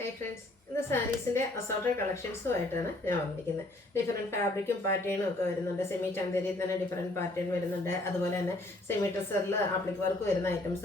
Hi friends. ഇന്ന് സാരീസിൻ്റെ assorted കളക്ഷൻസുമായിട്ടാണ് ഞാൻ വന്നിരിക്കുന്നത്. ഡിഫറെൻറ്റ് ഫാബ്രിക്കും പാറ്റേണും ഒക്കെ വരുന്നുണ്ട്. സെമി ചന്തേരിയിൽ തന്നെ ഡിഫറെൻറ്റ് പാറ്റേൺ വരുന്നുണ്ട്. അതുപോലെ തന്നെ സെമി ടെസറിൽ ആപ്ലിക് വർക്ക് വരുന്ന ഐറ്റംസ്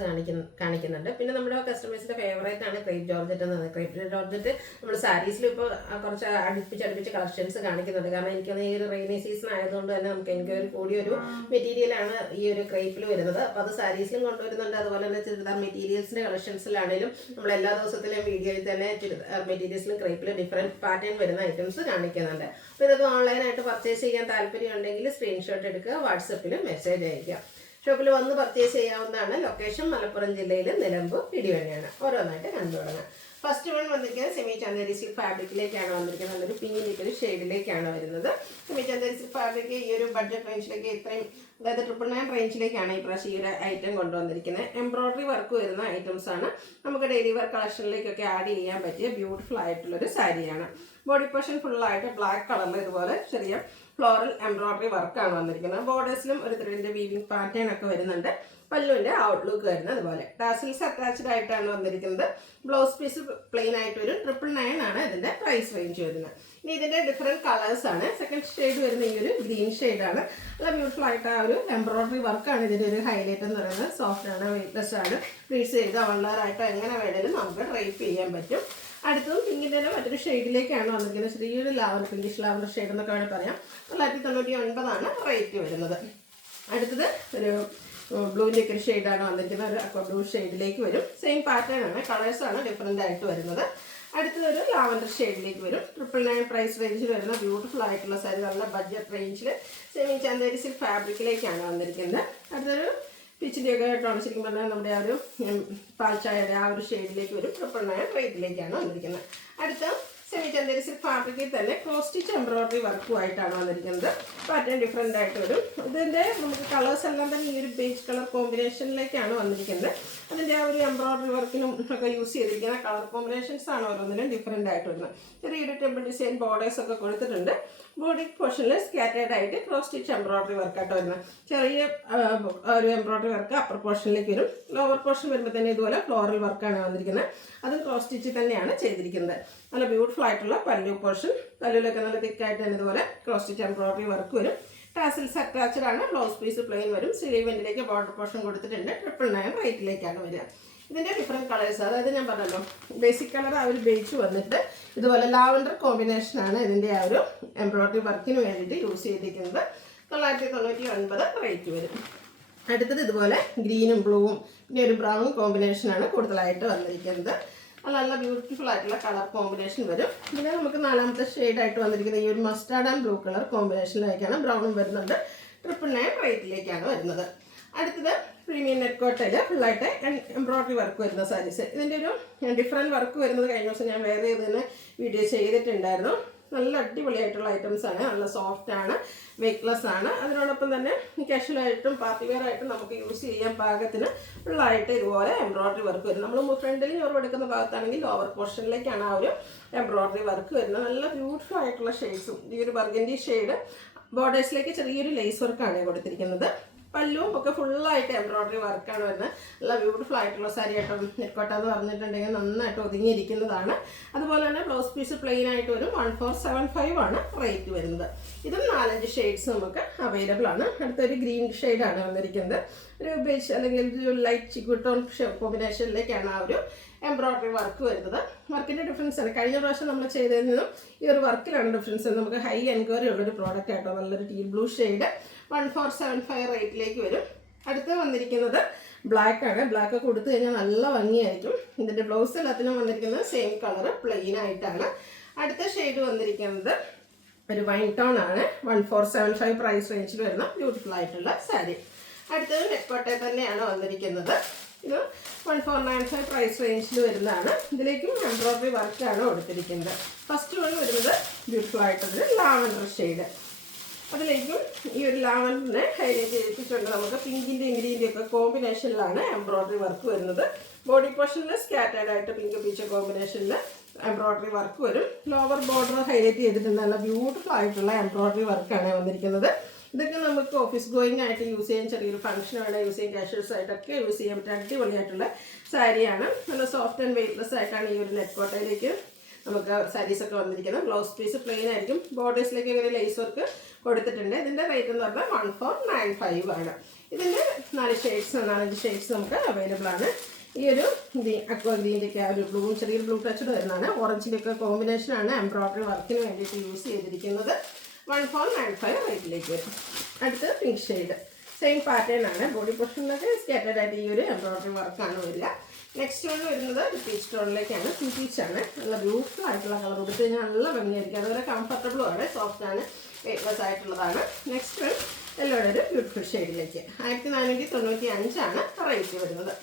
കാണിക്കുന്നുണ്ട്. പിന്നെ നമ്മുടെ കസ്റ്റമേഴ്സിൻ്റെ ഫേവറേറ്റ് ആണ് ക്രേപ്പ് ജോർജറ്റ് എന്ന് പറയുന്നത്. ക്രേപ്പ് ജോർജറ്റ് നമ്മൾ സാരീസിൽ ഇപ്പോൾ കുറച്ച് അടുപ്പിച്ച് കളക്ഷൻസ് കാണിക്കുന്നുണ്ട്. കാരണം എനിക്കൊന്ന് ഈ ഒരു റെയിനി സീസൺ ആയതുകൊണ്ട് തന്നെ എനിക്ക് കൂടിയൊരു മെറ്റീരിയലാണ് ഈ ഒരു ക്രേപ്പിൽ വരുന്നത്. അപ്പോൾ അത് സാരീസിലും കൊണ്ടുവരുന്നുണ്ട്. അതുപോലെ തന്നെ ചുരിദാർ മെറ്റീരിയൽസിൻ്റെ കളക്ഷൻസിലാണെങ്കിലും നമ്മൾ എല്ലാ ദിവസത്തിലും വീഡിയോയിൽ തന്നെ ചുരിദാർ മെറ്റീരിയൽസിലും ക്രേപ്പിലും ഡിഫറെൻറ്റ് പാറ്റേൺ വരുന്ന ഐറ്റംസ് കാണിക്കുന്നുണ്ട്. അപ്പോൾ ഇതൊക്കെ ഓൺലൈനായിട്ട് പർച്ചേസ് ചെയ്യാൻ താല്പര്യം ഉണ്ടെങ്കിൽ സ്ക്രീൻഷോട്ട് എടുക്കുക, വാട്സപ്പിൽ മെസ്സേജ് അയയ്ക്കുക. ഷോപ്പിൽ വന്ന് പർച്ചേസ് ചെയ്യാവുന്നതാണ്. ലൊക്കേഷൻ മലപ്പുറം ജില്ലയിൽ നിലമ്പൂർ ഇടിവണ്ണയാണ്. ഓരോന്നായിട്ട് കണ്ടു തുടങ്ങാം. ഫസ്റ്റ് വൺ വന്നിരിക്കുന്നത് സെമി ചന്തേരി സിൽക്ക് ഫാബ്രിക്കിലേക്കാണ് വന്നിരിക്കുന്നത്. നല്ലൊരു പിങ്കിൻ്റെ ഒരു ഷെയ്ഡിലേക്കാണ് വരുന്നത്. സെമി ചന്തേരി സിൽക്ക് ഫാബ്രിക് ഈ ഒരു ബഡ്ജറ്റ് റേഞ്ചിലേക്ക് ഇത്രയും, അതായത് 999 റേഞ്ചിലേക്കാണ് ഈ പ്രാവശ്യം ഈ ഒരു ഐറ്റം കൊണ്ടുവന്നിരിക്കുന്നത്. എംബ്രോയ്ഡറി വർക്ക് വരുന്ന ഐറ്റംസ് ആണ്. നമുക്ക് ഡെയിലി വർക്ക് കളക്ഷനിലേക്കൊക്കെ ആഡ് ചെയ്യാൻ പറ്റിയ ബ്യൂട്ടിഫുൾ ആയിട്ടുള്ളൊരു സാരിയാണ്. ബോഡി പോർഷൻ ഫുള്ളായിട്ട് ബ്ലാക്ക് കളറിൽ ഇതുപോലെ ചെറിയ ഫ്ലോറൽ എംബ്രോയ്ഡറി വർക്കാണ് വന്നിരിക്കുന്നത്. ബോർഡേഴ്സിലും ഒരു ത്രെഡിൻ്റെ വീവിംഗ് പാറ്റേൺ ഒക്കെ വരുന്നുണ്ട്. പല്ലുവിൻ്റെ ഔട്ട്ലുക്ക് വരുന്നത് അതുപോലെ ടാസിൽസ് അറ്റാച്ച്ഡ് ആയിട്ടാണ് വന്നിരിക്കുന്നത്. ബ്ലൗസ് പീസ് പ്ലെയിൻ ആയിട്ട് വരും. 999 ആണ് ഇതിൻ്റെ പ്രൈസ് റേഞ്ച് വരുന്നത്. ഇനി ഇതിൻ്റെ ഡിഫറെൻറ്റ് കളേഴ്സാണ്. സെക്കൻഡ് ഷെയ്ഡ് വരുന്ന ഈ ഒരു ഗ്രീൻ ഷെയ്ഡാണ്. നല്ല ബ്യൂട്ടിഫുൾ ആയിട്ട് ആ ഒരു എംബ്രോയ്ഡറി വർക്കാണ് ഇതിൻ്റെ ഒരു ഹൈലൈറ്റ് എന്ന് പറയുന്നത്. സോഫ്റ്റ് ആണ്, വെയ്റ്റ്ലെസ് ആണ്. ഫ്രീസ് ചെയ്ത് വള്ളാറായിട്ടോ എങ്ങനെ വേണേലും നമുക്ക് ഡ്രൈപ്പ് ചെയ്യാൻ പറ്റും. അടുത്തതും പിങ്കിൻ്റെ തന്നെ മറ്റൊരു ഷെയ്ഡിലേക്കാണ് വന്നിരിക്കുന്നത്. ചെറിയൊരു ലാവർ, പിങ്കിഷ് ലാവർ ഷെയ്ഡ് എന്നൊക്കെ വേണമെങ്കിൽ പറയാം. 999 റേറ്റ് വരുന്നത്. അടുത്തത് ഒരു ബ്ലൂവിൻ്റെ ഒക്കെ ഒരു ഷെയ്ഡാണ് വന്നിരിക്കുന്നത്. ഒരു അക്വ ബ്ലൂ ഷെയ്ഡിലേക്ക് വരും. സെയിം പാറ്റേൺ ആണ്, കളേഴ്സാണ് ഡിഫറെൻ്റ് ആയിട്ട് വരുന്നത്. അടുത്തതൊരു ലാവൻഡർ ഷെയ്ഡിലേക്ക് വരും. 999 പ്രൈസ് റേഞ്ചിൽ വരുന്ന ബ്യൂട്ടിഫുൾ ആയിട്ടുള്ള സാരി. നല്ല ബഡ്ജറ്റ് റേഞ്ചിൽ സെമി ചന്തേരി സിൽക്ക് ഫാബ്രിക്കിലേക്കാണ് വന്നിരിക്കുന്നത്. അടുത്തൊരു പിച്ചിൻ്റെയൊക്കെ ആയിട്ടാണ് ശരിക്കും പറഞ്ഞാൽ നമ്മുടെ ആ ഒരു പാൽച്ചായയുടെ ആ ഒരു ഷെയ്ഡിലേക്ക് വരും. 999 റേറ്റിലേക്കാണ് വന്നിരിക്കുന്നത്. അടുത്ത സെമി ചന്തേരി സിൽക്ക് ഫാബ്രിക്കിൽ തന്നെ ക്രോസ് സ്റ്റിച്ച് എംബ്രോയ്ഡറി വർക്കുമായിട്ടാണ് വന്നിരിക്കുന്നത്. പാറ്റേൺ ഡിഫറെൻ്റ് ആയിട്ട് വരും. ഇതിൻ്റെ നമുക്ക് കളേഴ്സ് എല്ലാം തന്നെ ഈ ഒരു ബേജ് കളർ കോമ്പിനേഷനിലേക്കാണ് വന്നിരിക്കുന്നത്. അതിൻ്റെ ആ ഒരു എംബ്രോയ്ഡറി വർക്കിനും ഒക്കെ യൂസ് ചെയ്തിരിക്കുന്ന കളർ കോമ്പിനേഷൻസ് ആണ് ഓരോന്നിനും ഡിഫറെൻ്റ് ആയിട്ട് വരുന്നത്. ചെറിയൊരു ടെമ്പിൾ ഡിസൈൻ ബോർഡേഴ്സ് ഒക്കെ കൊടുത്തിട്ടുണ്ട്. ബോഡി പോർഷനിൽ സ്കാറ്റേർഡ് ആയിട്ട് ക്രോസ് സ്റ്റിച്ച് എംബ്രോയ്ഡറി വർക്കായിട്ട് വരുന്നത്. ചെറിയ ഒരു എംബ്രോയ്ഡറി വർക്ക് അപ്പർ പോർഷനിലേക്ക് വരും. ലോവർ പോർഷൻ വരുമ്പോൾ തന്നെ ഇതുപോലെ ഫ്ലോറൽ വർക്കാണ് വന്നിരിക്കുന്നത്. അതും ക്രോസ് സ്റ്റിച്ച് തന്നെയാണ് ചെയ്തിരിക്കുന്നത്. നല്ല ബ്യൂട്ടിഫുൾ ആയിട്ടുള്ള പല്ലു പോർഷൻ, പല്ലുവിലൊക്കെ നല്ല തിക്കായിട്ട് തന്നെ ഇതുപോലെ ക്രോസ് സ്റ്റിച്ച് എംബ്രോയ്ഡറി വർക്ക് വരും. ടാസിൽസ് അറ്റാച്ച്ഡ് ആണ്. ബ്ലൗസ് പീസ് പ്ലെയിൻ വരും. സ്ലീവിൻ്റിലേക്ക് ബോർഡർ പോർഷൻ കൊടുത്തിട്ടുണ്ട്. 999 റേറ്റിലേക്കാണ് വരിക. ഇതിൻ്റെ ഡിഫറെൻറ്റ് കളേഴ്സ്, അതായത് ഞാൻ പറഞ്ഞല്ലോ ബേസിക് കളർ ആ ഒരു ബേസ് വന്നിട്ട് ഇതുപോലെ ലാവൻഡർ കോമ്പിനേഷനാണ് ഇതിൻ്റെ ആ ഒരു എംബ്രോയ്ഡറി വർക്കിന് വേണ്ടിയിട്ട് യൂസ് ചെയ്തിരിക്കുന്നത്. 999 റേറ്റ് വരും. അടുത്തത് ഇതുപോലെ ഗ്രീനും ബ്ലൂവും പിന്നെ ഒരു ബ്രൗൺ കോമ്പിനേഷനാണ് കൂടുതലായിട്ട് വന്നിരിക്കുന്നത്. നല്ല ബ്യൂട്ടിഫുൾ ആയിട്ടുള്ള കളർ കോമ്പിനേഷൻ വരും. പിന്നെ നമുക്ക് നാലാമത്തെ ഷെയ്ഡായിട്ട് വന്നിരിക്കുന്നത് ഈ ഒരു മസ്റ്റാർഡ് ആൻഡ് ബ്ലൂ കളർ കോമ്പിനേഷനിലേക്കാണ്. ബ്രൗണും വരുന്നുണ്ട്. 999 റേറ്റിലേക്കാണ് വരുന്നത്. അടുത്തത് പ്രീമിയം നെറ്റ് കോട്ടയിൽ ഫുള്ളായിട്ട് എംബ്രോയ്ഡറി വർക്ക് വരുന്ന സാരീസ്. ഇതിൻ്റെ ഒരു ഡിഫറെൻറ്റ് വർക്ക് വരുന്നത് കഴിഞ്ഞ ദിവസം ഞാൻ വേറെ തന്നെ വീഡിയോ ചെയ്തിട്ടുണ്ടായിരുന്നു. നല്ല അടിപൊളിയായിട്ടുള്ള ഐറ്റംസ് ആണ്. നല്ല സോഫ്റ്റ് ആണ്, വെയ്റ്റ്ലെസ് ആണ്. അതിനോടൊപ്പം തന്നെ കാഷ്വലായിട്ടും പാർട്ടി വെയർ ആയിട്ടും നമുക്ക് യൂസ് ചെയ്യാൻ പാകത്തിന് ഫുള്ളായിട്ട് ഇതുപോലെ എംബ്രോയ്ഡറി വർക്ക് വരും. നമ്മൾ ഫ്രണ്ടിൽ ഞൊറവെടുക്കുന്ന ഭാഗത്താണെങ്കിൽ ലോവർ പോർഷനിലേക്കാണ് ആ ഒരു എംബ്രോയ്ഡറി വർക്ക് വരുന്നത്. നല്ല ബ്യൂട്ടിഫുൾ ആയിട്ടുള്ള ഷെയ്ഡ്സും ഈ ഒരു ബർഗൻഡി ഷെയ്ഡ് ബോർഡേഴ്സിലേക്ക് ചെറിയൊരു ലേസ് വർക്കാണ് കൊടുത്തിരിക്കുന്നത്. പല്ലും ഒക്കെ ഫുള്ളായിട്ട് എംബ്രോയ്ഡറി വർക്കാണ് വരുന്നത്. നല്ല ബ്യൂട്ടിഫുൾ ആയിട്ടുള്ള സാരി ആയിട്ട് നെറ്റ്കോട്ട എന്ന് പറഞ്ഞിട്ടുണ്ടെങ്കിൽ നന്നായിട്ട് ഒതുങ്ങിയിരിക്കുന്നതാണ്. അതുപോലെ തന്നെ ബ്ലൗസ് പീസ് പ്ലെയിൻ ആയിട്ട് വരും. 1475 ആണ് റേറ്റ് വരുന്നത്. ഇതും 4-5 ഷെയ്ഡ്സ് നമുക്ക് അവൈലബിൾ ആണ്. അടുത്തൊരു ഗ്രീൻ ഷെയ്ഡാണ് വന്നിരിക്കുന്നത്. ഒരു ബേസ് അല്ലെങ്കിൽ ഒരു ലൈറ്റ് ചിക്കുട്ടോൺ കോമ്പിനേഷനിലേക്കാണ് ആ ഒരു എംബ്രോയ്ഡറി വർക്ക് വരുന്നത്. വർക്കിൻ്റെ ഡിഫറൻസ് ആണ്. കഴിഞ്ഞ പ്രാവശ്യം നമ്മൾ ചെയ്തതിൽ നിന്നും ഈ ഒരു വർക്കിലാണ് ഡിഫറൻസ്. നമുക്ക് ഹൈ എൻക്വയറി ഉള്ളൊരു പ്രോഡക്റ്റ് ആയിട്ടോ. നല്ലൊരു ടീ ബ്ലൂ ഷെയ്ഡ് 1475 റേറ്റിലേക്ക് വരും. അടുത്ത് വന്നിരിക്കുന്നത് ബ്ലാക്ക് ആണ്. ബ്ലാക്ക് കൊടുത്തു കഴിഞ്ഞാൽ നല്ല ഭംഗിയായിരിക്കും. ഇതിൻ്റെ ബ്ലൗസ് എല്ലാത്തിനും വന്നിരിക്കുന്നത് സെയിം കളർ പ്ലെയിൻ ആയിട്ടാണ്. അടുത്ത ഷെയ്ഡ് വന്നിരിക്കുന്നത് ഒരു വൈൻ ടോൺ ആണ്. 1475 പ്രൈസ് റേഞ്ചിൽ വരുന്ന ബ്യൂട്ടിഫുൾ ആയിട്ടുള്ള സാരി. അടുത്തത് നെറ്റ്കോട്ടയിൽ തന്നെയാണ് വന്നിരിക്കുന്നത്. ഇത് 1495 പ്രൈസ് റേഞ്ചിൽ വരുന്നതാണ്. ഇതിലേക്കും എംബ്രോയ്ഡറി വർക്കാണ് കൊടുത്തിരിക്കുന്നത്. ഫസ്റ്റ് വൺ വരുന്നത് ബ്യൂട്ടിഫുൾ ആയിട്ടുള്ള ലാവൻഡർ ഷെയ്ഡ്. അതിലേക്കും ഈ ഒരു ലാവൻഡറിനെ ഹൈലൈറ്റ് ചെയ്തിട്ടുണ്ട്. നമുക്ക് പിങ്കിൻ്റെയും ഗ്രീൻ്റെയും ഒക്കെ കോമ്പിനേഷനിലാണ് എംബ്രോയ്ഡറി വർക്ക് വരുന്നത്. ബോഡി പോർഷനിൽ സ്കാറ്റേർഡ് ആയിട്ട് പിങ്ക് പീച്ച് കോമ്പിനേഷനിൽ എംബ്രോയ്ഡറി വർക്ക് വരും. ലോവർ ബോർഡർ ഹൈലൈറ്റ് ചെയ്തിട്ടുണ്ട്. നല്ല ബ്യൂട്ടിഫുൾ ആയിട്ടുള്ള എംബ്രോയ്ഡറി വർക്കാണ് വന്നിരിക്കുന്നത്. ഇതൊക്കെ നമുക്ക് ഓഫീസ് ഗോയിങ് ആയിട്ട് യൂസ് ചെയ്യാൻ, ചെറിയൊരു ഫംഗ്ഷൻ വേണം യൂസ് ചെയ്യാൻ, കാഷ്വൽസ് ആയിട്ടൊക്കെ യൂസ് ചെയ്യാൻ പറ്റുന്ന അടിപൊളിയായിട്ടുള്ള സാരിയാണ്. നല്ല സോഫ്റ്റ് ആൻഡ് വെയ്റ്റ്ലെസ് ആയിട്ടാണ് ഈ ഒരു നെറ്റ് കോട്ടയിലേക്ക് നമുക്ക് സാരീസൊക്കെ വന്നിരിക്കുന്നത്. ബ്ലൗസ് പീസ് പ്ലെയിൻ ആയിരിക്കും. ബോർഡേഴ്സിലേക്ക് ഇങ്ങനെ ലേസ് വർക്ക് കൊടുത്തിട്ടുണ്ട്. ഇതിൻ്റെ റേറ്റ് എന്ന് പറഞ്ഞാൽ 1495 ആണ്. ഇതിൻ്റെ 4 ഷെയ്ഡ്സ് നമുക്ക് അവൈലബിൾ ആണ്. ഈ ഒരു അക്വാ ഗ്രീൻ്റെ ഒക്കെ ആ ഒരു ബ്ലൂവും ചെറിയൊരു ബ്ലൂ ടച്ചോട് വരുന്നതാണ്. ഓറഞ്ചിൻ്റെ ഒക്കെ കോമ്പിനേഷനാണ് എംബ്രോയ്ഡറി വർക്കിന് വേണ്ടിയിട്ട് യൂസ് ചെയ്തിരിക്കുന്നത്. 1495 റേറ്റിലേക്ക് വരും. അടുത്ത് പിങ്ക് ഷെയ്ഡ്, സെയിം പാറ്റേൺ ആണ്. ബോഡി പോർഷനിലൊക്കെ സ്കാറ്റേഡ് ആയിട്ട് ഈ ഒരു എംബ്രോയ്ഡറി വർക്കാണ് വരിക. നെക്സ്റ്റ് വൺ വരുന്നത് പീച്ച് ടോണിലേക്കാണ്. പീച്ചാണ്. നല്ല ബ്യൂട്ടിഫുൾ ആയിട്ടുള്ള കളർ, കൊടുത്തു കഴിഞ്ഞാൽ നല്ല ഭംഗിയായിരിക്കും. അതുപോലെ കംഫർട്ടബിളും ആണ്, സോഫ്റ്റ് ആണ്, വെയ്റ്റ്ലെസ് ആയിട്ടുള്ളതാണ്. നെക്സ്റ്റ് വൺ യെല്ലോയുടെ ഒരു ബ്യൂട്ടിഫുൾ ഷെയ്ഡിലേക്ക് 1495 ആണ് റേറ്റ് വരുന്നത്.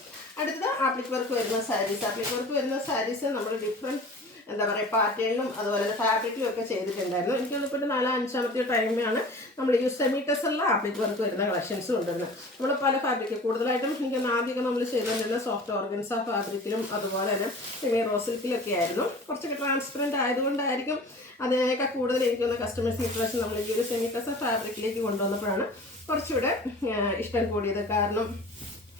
അടുത്തത് ആപ്ലിക് വർക്ക് വരുന്ന സാരീസ്. ആപ്ലിക് വർക്ക് വരുന്ന സാരീസ് നമ്മൾ ഡിഫറെൻറ്റ് എന്താ പറയുക പാറ്റേണിലും അതുപോലെ ഫാബ്രിക്കിലും ഒക്കെ ചെയ്തിട്ടുണ്ടായിരുന്നു. എനിക്ക് തോന്നിപ്പോൾ 4-5ാമത്തെ ടൈമാണ് നമ്മൾ ഈ സെമി ടെസറിലെ ആപ്ലിക് വർക്ക് വരുന്ന കളക്ഷൻസ് കൊണ്ടുവരുന്നത്. നമ്മൾ പല ഫാബ്രിക് കൂടുതലായിട്ടും എനിക്ക് ആദ്യമൊക്കെ നമ്മൾ ചെയ്തുകൊണ്ടിരുന്ന സോഫ്റ്റ് ഓർഗൻസ ഫാബ്രിക്കിലും അതുപോലെ തന്നെ സെമി റോസിൽക്കിലൊക്കെ ആയിരുന്നു. കുറച്ചൊക്കെ ട്രാൻസ്പെറൻറ്റ് ആയതുകൊണ്ടായിരിക്കും അതിനേക്കാൾ കൂടുതൽ എനിക്കൊന്ന് കസ്റ്റമേഴ്സ് ഇൻട്രസ്റ്റ് നമ്മൾ ഈ ഒരു സെമി ടെസർ ഫാബ്രിക്കിലേക്ക് കൊണ്ടുവന്നപ്പോഴാണ് കുറച്ചുകൂടെ ഇഷ്ടം കൂടിയത്. കാരണം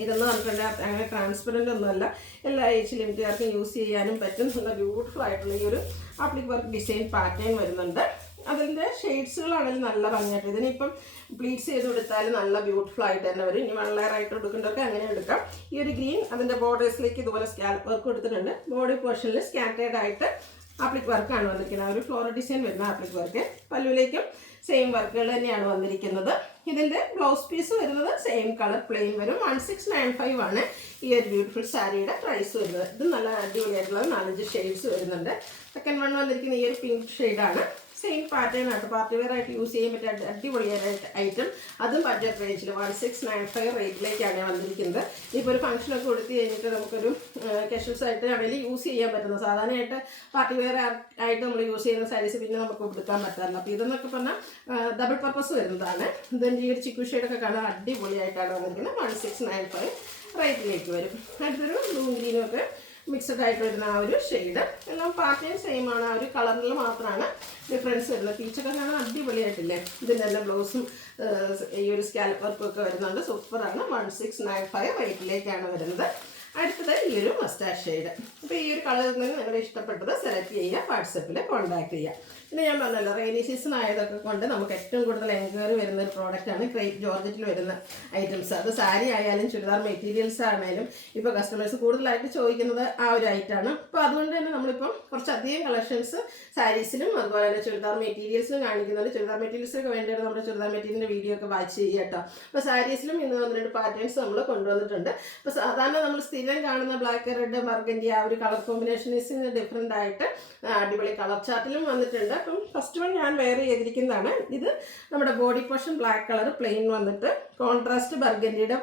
ഇതെന്ന് പറഞ്ഞിട്ടുണ്ടെങ്കിൽ അങ്ങനെ ട്രാൻസ്പെറൻ്റ് ഒന്നുമല്ല, എല്ലാ ഏജ് ലിമിറ്റുകാർക്കും യൂസ് ചെയ്യാനും പറ്റും. നല്ല ബ്യൂട്ടിഫുൾ ആയിട്ടുള്ള ഈ ഒരു ആപ്ലിക് വർക്ക് ഡിസൈൻ പാറ്റേൺ വരുന്നുണ്ട്. അതിൻ്റെ ഷെയ്ഡ്സുകളാണെങ്കിലും നല്ല ഭംഗിയായിട്ട്, ഇതിനിപ്പം പ്ലീറ്റ്സ് ചെയ്ത് കൊടുത്താൽ നല്ല ബ്യൂട്ടിഫുൾ ആയിട്ട് തന്നെ വരും. ഇനി 1 ലെയർ ആയിട്ട് എടുക്കേണ്ടതൊക്കെ അങ്ങനെ എടുക്കാം. ഈ ഒരു ഗ്രീൻ അതിൻ്റെ ബോർഡേഴ്സിലേക്ക് ഇതുപോലെ സ്കാൽപ്പ് വർക്ക് കൊടുത്തിട്ടുണ്ട്. ബോഡി പോർഷനിൽ സ്കാറ്റേഡ് ആയിട്ട് ആപ്ലിക് വർക്കാണ് വന്നിരിക്കുന്നത്. ഒരു ഫ്ലോറൽ ഡിസൈൻ വരുന്ന ആപ്ലിക് വർക്ക്. പല്ലുവിലേക്കും സെയിം വർക്കുകൾ തന്നെയാണ് വന്നിരിക്കുന്നത്. ഇതിൻ്റെ ബ്ലൗസ് പീസ് വരുന്നത് സെയിം കളർ പ്ലെയിൻ വരും. 1695 ആണ് ഈ ഒരു ബ്യൂട്ടിഫുൾ സാരിയുടെ പ്രൈസ് വരുന്നത്. ഇത് നല്ല അടിപൊളിയായിട്ടുള്ള 4-5 ഷെയ്ഡ്സ് വരുന്നുണ്ട്. സെക്കൻഡ് വൺ വന്നിരിക്കുന്ന ഈ ഒരു പിങ്ക് ഷെയ്ഡാണ്. സെയിം പാറ്റേൺ ആയിട്ട് പാർട്ടി വെയർ ആയിട്ട് യൂസ് ചെയ്യാൻ പറ്റിയ അടിപൊളിയായിട്ട് ഐറ്റം. അതും ബഡ്ജറ്റ് റേഞ്ചിൽ 1695 റേറ്റിലേക്കാണ് വന്നിരിക്കുന്നത്. ഇപ്പോൾ ഒരു ഫംഗ്ഷനൊക്കെ കൊടുത്തു കഴിഞ്ഞിട്ട് നമുക്കൊരു കാഷ്വൽസ് ആയിട്ട് ആണെങ്കിലും യൂസ് ചെയ്യാൻ പറ്റുന്നത്. സാധാരണയായിട്ട് പാർട്ടി വെയർ ആയിട്ട് നമ്മൾ യൂസ് ചെയ്യുന്ന സാരീസ് പിന്നെ നമുക്ക് കൊടുക്കാൻ പറ്റാറില്ല. അപ്പോൾ ഇതെന്നൊക്കെ പറഞ്ഞാൽ ഡബിൾ പർപ്പസ് വരുന്നതാണ്. ഇതിൻ്റെ ഈ ഒരു ചിക്കു ഷെയ്ഡൊക്കെ കാണാൻ അടിപൊളിയായിട്ടാണ് വന്നിരിക്കുന്നത്. 1695 റേറ്റിലേക്ക് വരും. അടുത്തൊരു ബ്ലൂ ഗ്രീനും ഒക്കെ മിക്സഡ് ആയിട്ട് വരുന്ന ആ ഒരു ഷെയ്ഡ്. എല്ലാം പാറ്റേൺ സെയിം ആണ്, ആ ഒരു കളറിൽ മാത്രമാണ് ഡിഫറൻസ് വരുന്നത്. പീച്ചൊക്കെ കാണാൻ അടിപൊളിയായിട്ടില്ലേ. ഇതിൻ്റെ എല്ലാം ബ്ലൗസും ഈ ഒരു സ്കാൽപ്പ് വർക്കും ഒക്കെ വരുന്നുണ്ട്. സൂപ്പറാണ്. 1695 റേറ്റിലേക്കാണ് വരുന്നത്. അടുത്തത് ഈ ഒരു മസ്റ്റാർഡ് ഷെയ്ഡ്. അപ്പോൾ ഈ ഒരു കളറിൽ നിന്ന് നിങ്ങളുടെ ഇഷ്ടപ്പെട്ടത് സെലക്ട് ചെയ്യുക, വാട്സപ്പിൽ കോൺടാക്ട് ചെയ്യുക. പിന്നെ ഞാൻ പറഞ്ഞല്ലോ റെയിനി സീസൺ ആയതൊക്കെ കൊണ്ട് നമുക്ക് ഏറ്റവും കൂടുതൽ എൻക്വയറി വരുന്ന ഒരു പ്രോഡക്റ്റാണ് ക്രേപ്പ് ജോർജറ്റിൽ വരുന്ന ഐറ്റംസ്. അത് സാരി ആയാലും ചുരിദാർ മെറ്റീരിയൽസ് ആണെങ്കിലും ഇപ്പോൾ കസ്റ്റമേഴ്സ് കൂടുതലായിട്ട് ചോദിക്കുന്നത് ആ ഒരു ഐറ്റമാണ്. അപ്പോൾ അതുകൊണ്ട് തന്നെ നമ്മളിപ്പം കുറച്ചധികം കളക്ഷൻസ് സാരീസിലും അതുപോലെ തന്നെ ചുരിദാർ മെറ്റീരിയൽസിലും കാണിക്കുന്നുണ്ട്. ചുരിദാർ മെറ്റീരിയൽസൊക്കെ വേണ്ടിയിട്ട് നമ്മുടെ ചുരിദാർ മെറ്റീരിയലിൻ്റെ വീഡിയോ ഒക്കെ വാച്ച് ചെയ്യുക കേട്ടോ. അപ്പോൾ സാരീസിലും ഇന്ന് 1-2 പാറ്റേൺസ് നമ്മൾ കൊണ്ടുവന്നിട്ടുണ്ട്. അപ്പോൾ സാധാരണ നമ്മൾ സ്ഥിരം കാണുന്ന ബ്ലാക്ക്, റെഡ്, ബർഗൻഡി ആ ഒരു കളർ കോമ്പിനേഷൻസിന് ഡിഫറെൻ്റ് ആയിട്ട് അടിപൊളി കളർ ചാർട്ടിലും വന്നിട്ടുണ്ട്. അപ്പം ഫസ്റ്റ് വൺ ഞാൻ വെയർ ചെയ്തിരിക്കുന്നതാണ്. ഇത് നമ്മുടെ body portion black colour plain വന്നിട്ട് കോൺട്രാസ്റ്റ് ബർഗൻഡിയുടെ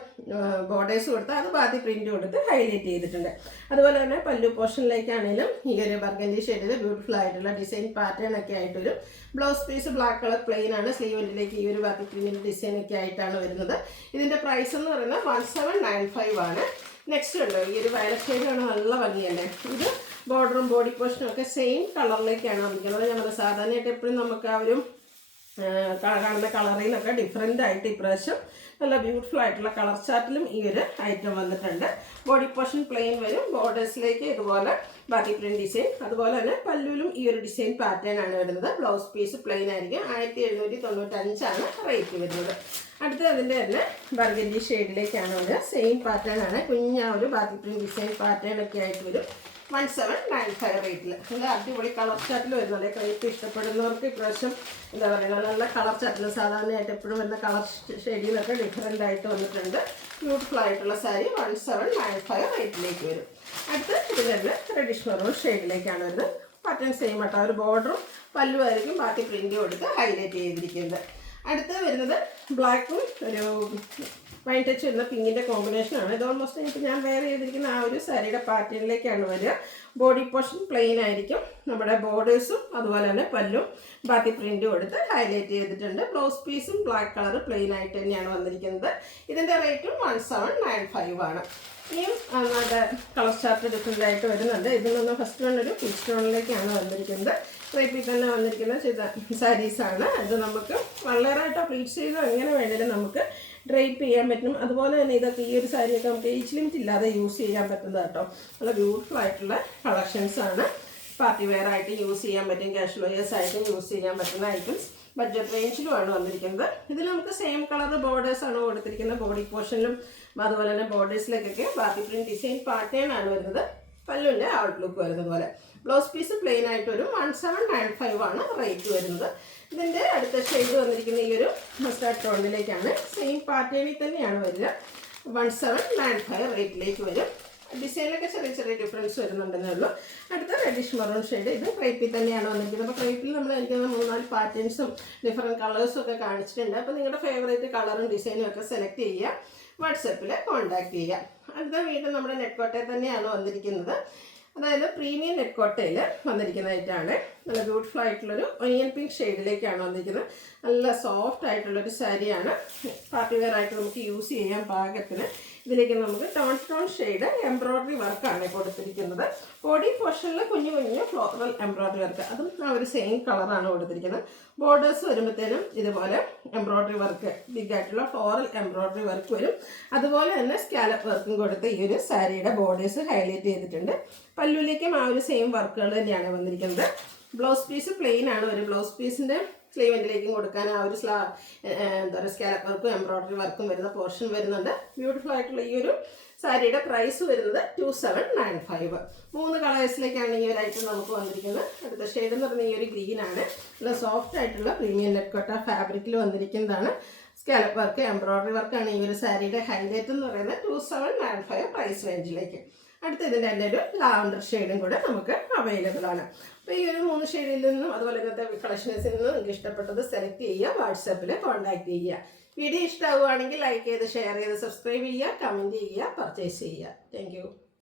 ബോർഡേഴ്സ് കൊടുത്ത് അത് ബാക്കി പ്രിൻറ്റ് കൊടുത്ത് ഹൈലൈറ്റ് ചെയ്തിട്ടുണ്ട്. അതുപോലെ തന്നെ പല്ലു പോർഷനിലേക്കാണെങ്കിലും ഈ ഒരു ബർഗൻഡി ഷെയ്ഡിൽ ബ്യൂട്ടിഫുൾ ആയിട്ടുള്ള ഡിസൈൻ പാറ്റേൺ ഒക്കെ ആയിട്ടൊരു blouse piece black colour plain ആണ്. സ്ലീവിലേക്ക് ഈ ഒരു ബാക്കി പ്രിൻറ്റിൻ്റെ ഡിസൈൻ ഒക്കെ ആയിട്ടാണ് വരുന്നത്. ഇതിൻ്റെ പ്രൈസ് എന്ന് പറയുന്നത് 1795 ആണ്. നെക്സ്റ്റ് ഉണ്ടോ ഈ ഒരു വയലറ്റ് ഷെയ്ഡാണ്, നല്ല ഭംഗിയല്ലേ. ഇത് ബോർഡറും ബോഡി പോർഷനും ഒക്കെ സെയിം കളറിലേക്കാണ് വന്നിരിക്കുന്നത്. നമ്മൾ സാധാരണയായിട്ട് എപ്പോഴും നമുക്ക് ആ ഒരു കാണുന്ന കളറിൽ നിന്നൊക്കെ ഡിഫറെൻ്റ് ആയിട്ട് ഇപ്രാവശ്യം നല്ല ബ്യൂട്ടിഫുൾ ആയിട്ടുള്ള കളർ ചാർട്ടിലും ഈ ഒരു ഐറ്റം വന്നിട്ടുണ്ട്. ബോഡി പോർഷൻ പ്ലെയിൻ വരും. ബോർഡേഴ്സിലേക്ക് ഇതുപോലെ ബാക്കി പ്രിന്റ് ഡിസൈൻ. അതുപോലെ തന്നെ പല്ലുവിലും ഈ ഒരു ഡിസൈൻ പാറ്റേൺ ആണ് വരുന്നത്. ബ്ലൗസ് പീസ് പ്ലെയിൻ ആയിരിക്കും. 1795 ആണ് റേറ്റ് വരുന്നത്. അടുത്ത അതിൻ്റെ തന്നെ ബർഗൻഡി ഷെയ്ഡിലേക്കാണ് വരിക. സെയിം പാറ്റേൺ ആണ്. കുഞ്ഞാ ഒരു ബാക്കി പ്രിന്റ് ഡിസൈൻ പാറ്റേൺ ഒക്കെ ആയിട്ട് വരും. 1795 റേറ്റിൽ നല്ല അടിപൊളി കളർ ചാർട്ടിൽ വരുന്നുണ്ട്. ക്രേപ്പ് ഇഷ്ടപ്പെടുന്നവർക്ക് ഇപ്രാവശ്യം എന്താ പറയുക നല്ല കളർ ചാർട്ടിൽ സാധാരണയായിട്ട് എപ്പോഴും വരുന്ന കളർ ഷെയ്ഡിലൊക്കെ ഡിഫറെൻ്റ് ആയിട്ട് വന്നിട്ടുണ്ട്. ബ്യൂട്ടിഫുൾ ആയിട്ടുള്ള സാരി 1795 റേറ്റിലേക്ക് വരും. അടുത്ത് ഇതിൽ തന്നെ ട്രഡീഷണൽ റോഡ് ഷെയ്ഡിലേക്കാണ് വരുന്നത്. പാറ്റേൺ സെയിം ആട്ടോ. ഒരു ബോർഡറും പല്ലുമായിരിക്കും ബാക്കി പ്രിൻറ്റ് കൊടുത്ത് ഹൈലൈറ്റ് ചെയ്തിരിക്കുന്നത്. അടുത്ത് വരുന്നത് ബ്ലാക്കും ഒരു വൈൻ ടച്ച് വരുന്ന പിങ്കിൻ്റെ കോമ്പിനേഷനാണ്. ഇത് ഓൾമോസ്റ്റ് എനിക്ക് ഞാൻ വെയർ ചെയ്തിരിക്കുന്ന ആ ഒരു സാരിയുടെ പാറ്റേണിലേക്കാണ് വരിക. ബോഡി പോർഷൻ പ്ലെയിൻ ആയിരിക്കും. നമ്മുടെ ബോർഡേഴ്സും അതുപോലെ തന്നെ പല്ലും ബാക്കി പ്രിൻറ്റും എടുത്ത് ഹൈലൈറ്റ് ചെയ്തിട്ടുണ്ട്. ബ്ലൗസ് പീസും ബ്ലാക്ക് കളർ പ്ലെയിൻ ആയിട്ട് തന്നെയാണ് വന്നിരിക്കുന്നത്. ഇതിൻ്റെ റേറ്റും 1795 ആണ്. ഇനിയും നമ്മുടെ കളർ ചാർട്ട് ഡിഫറെൻ്റ് ആയിട്ട് വരുന്നുണ്ട്. ഇതിൽ നിന്ന് ഫസ്റ്റ് വന്നൊരു ഫുൾ സ്റ്റോണിലേക്കാണ് വന്നിരിക്കുന്നത്. ക്രേപ്പിൽ തന്നെ വന്നിരിക്കുന്ന സാരീസാണ്. ഇത് നമുക്ക് വളരെയായിട്ട് പ്ലീറ്റ് ചെയ്ത് എങ്ങനെ വേണമെങ്കിലും നമുക്ക് ഡ്രൈപ്പ് ചെയ്യാൻ പറ്റും. അതുപോലെ തന്നെ ഇതൊക്കെ ഈ ഒരു സാരിയൊക്കെ നമുക്ക് ഏജ് ലിമിറ്റ് ഇല്ലാതെ യൂസ് ചെയ്യാൻ പറ്റുന്നത് കേട്ടോ. നല്ല ബ്യൂട്ടിഫുൾ ആയിട്ടുള്ള കളക്ഷൻസാണ്. പാർട്ടി വെയർ ആയിട്ട് യൂസ് ചെയ്യാൻ പറ്റും, കാഷ്വൽ വെയേഴ്സ് ആയിട്ടും യൂസ് ചെയ്യാൻ പറ്റുന്ന ഐറ്റംസ്. ബഡ്ജറ്റ് റേഞ്ചിലുമാണ് വന്നിരിക്കുന്നത്. ഇതിൽ നമുക്ക് സെയിം കളർ ബോർഡേഴ്സാണ് കൊടുത്തിരിക്കുന്നത്. ബോഡി പോർഷനിലും അതുപോലെ തന്നെ ബോർഡേഴ്സിലേക്കൊക്കെ ബാക്കി പ്രിൻറ്റ് ഡിസൈൻ പാറ്റേൺ ആണ് വരുന്നത്. പല്ലുവിൻ്റെ ഔട്ട്ലുക്ക് വരുന്നത് പോലെ. ബ്ലൗസ് പീസ് പ്ലെയിൻ ആയിട്ട് ഒരു 1795 ആണ് റേറ്റ് വരുന്നത്. ഇതിൻ്റെ അടുത്ത ഷെയ്ഡ് വന്നിരിക്കുന്ന ഈ ഒരു മസ്റ്റാർഡ് ടോണിലേക്കാണ്. സെയിം പാറ്റേണിൽ തന്നെയാണ് വരിക. 1795 റേറ്റിലേക്ക് വരും. ഡിസൈനിലൊക്കെ ചെറിയ ചെറിയ ഡിഫറൻസ് വരുന്നുണ്ടെന്നേ ഉള്ളൂ. അടുത്ത റെഡിഷ് മറൂൺ ഷെയ്ഡ്. ഇത് ക്രേപ്പിൽ തന്നെയാണ് വന്നിരിക്കുന്നത്. അപ്പോൾ ക്രേപ്പിൽ നമ്മൾ എനിക്ക് 3-4 പാറ്റേൺസും ഡിഫറെൻറ്റ് കളേഴ്സും ഒക്കെ കാണിച്ചിട്ടുണ്ട്. അപ്പോൾ നിങ്ങളുടെ ഫേവറേറ്റ് കളറും ഡിസൈനും ഒക്കെ സെലക്ട് ചെയ്യുക, വാട്സപ്പിൽ കോൺടാക്ട് ചെയ്യുക. അടുത്ത വീണ്ടും നമ്മുടെ നെറ്റ്കോട്ടയിൽ തന്നെയാണ് വന്നിരിക്കുന്നത്. അതായത് പ്രീമിയം നെറ്റ്കോട്ടയിൽ വന്നിരിക്കുന്നതായിട്ടാണ്. നല്ല ബ്യൂട്ടിഫുൾ ആയിട്ടുള്ളൊരു ഒനിയൻ പിങ്ക് ഷെയ്ഡിലേക്കാണ് വന്നിരിക്കുന്നത്. നല്ല സോഫ്റ്റ് ആയിട്ടുള്ളൊരു സാരിയാണ്. പാർട്ടി വെയർ ആയിട്ട് നമുക്ക് യൂസ് ചെയ്യാൻ പാകത്തിന്. ഇതിലേക്ക് നമുക്ക് ടോൺ ഷെയ്ഡ് എംബ്രോയ്ഡറി വർക്കാണ് കൊടുത്തിരിക്കുന്നത്. ബോഡി പോർഷനിൽ കുഞ്ഞു കുഞ്ഞു ഫ്ലോറൽ എംബ്രോയ്ഡറി വർക്ക്, അതും ആ ഒരു സെയിം കളറാണ് കൊടുത്തിരിക്കുന്നത്. ബോർഡേഴ്സ് വരുമ്പോഴത്തേനും ഇതുപോലെ എംബ്രോയ്ഡറി വർക്ക്, ബിഗ് ആയിട്ടുള്ള ഫ്ലോറൽ എംബ്രോയ്ഡറി വർക്ക് വരും. അതുപോലെ തന്നെ സ്കാലപ്പ് വർക്കും കൊടുത്ത് ഈ ഒരു സാരിയുടെ ബോർഡേഴ്സ് ഹൈലൈറ്റ് ചെയ്തിട്ടുണ്ട്. പല്ലുവിലേക്കും ആ ഒരു സെയിം വർക്കുകൾ തന്നെയാണ് വന്നിരിക്കുന്നത്. ബ്ലൗസ് പീസ് പ്ലെയിൻ ആണ്. ഒരു ബ്ലൗസ് പീസിൻ്റെ സ്ലീവെൻറ്റിലേക്കും കൊടുക്കാൻ ആ ഒരു എന്താ പറയുക സ്കാലപ്പ് വർക്കും എംബ്രോയ്ഡറി വർക്കും വരുന്ന പോർഷൻ വരുന്നുണ്ട്. ബ്യൂട്ടിഫുൾ ആയിട്ടുള്ള ഈ ഒരു സാരിയുടെ പ്രൈസ് വരുന്നത് 2795. 3 കളേഴ്സിലേക്കാണ് ഈ ഒരു ഐറ്റം നമുക്ക് വന്നിരിക്കുന്നത്. അടുത്ത ഷെയ്ഡ് എന്ന് പറഞ്ഞാൽ ഈ ഒരു ഗ്രീനാണ്. നല്ല സോഫ്റ്റ് ആയിട്ടുള്ള പ്രീമിയം നെറ്റ്കോട്ട ഫാബ്രിക്കിൽ വന്നിരിക്കുന്നതാണ്. സ്കാലപ്പ് വർക്ക് എംബ്രോയ്ഡറി വർക്കാണ് ഈ ഒരു സാരിയുടെ ഹൈലൈറ്റ് എന്ന് പറയുന്നത്. 2795 പ്രൈസ് റേഞ്ചിലേക്ക്. അടുത്ത ഇതിൻ്റെ തന്നെ ഒരു ലാവണ്ടർ ഷെയ്ഡും കൂടെ നമുക്ക് അവൈലബിൾ ആണ്. അപ്പോൾ ഈ ഒരു 3 ഷെയ്ഡിൽ നിന്നും അതുപോലെ ഇന്നത്തെ കളക്ഷൻസിൽ നിന്നും നിങ്ങൾക്ക് ഇഷ്ടപ്പെട്ടത് സെലക്ട് ചെയ്യുക, വാട്സാപ്പിൽ കോൺടാക്ട് ചെയ്യുക. വീഡിയോ ഇഷ്ടമാവുകയാണെങ്കിൽ ലൈക്ക് ചെയ്ത് ഷെയർ ചെയ്ത് സബ്സ്ക്രൈബ് ചെയ്യുക, കമൻറ്റ് ചെയ്യുക, പർച്ചേസ് ചെയ്യുക. താങ്ക്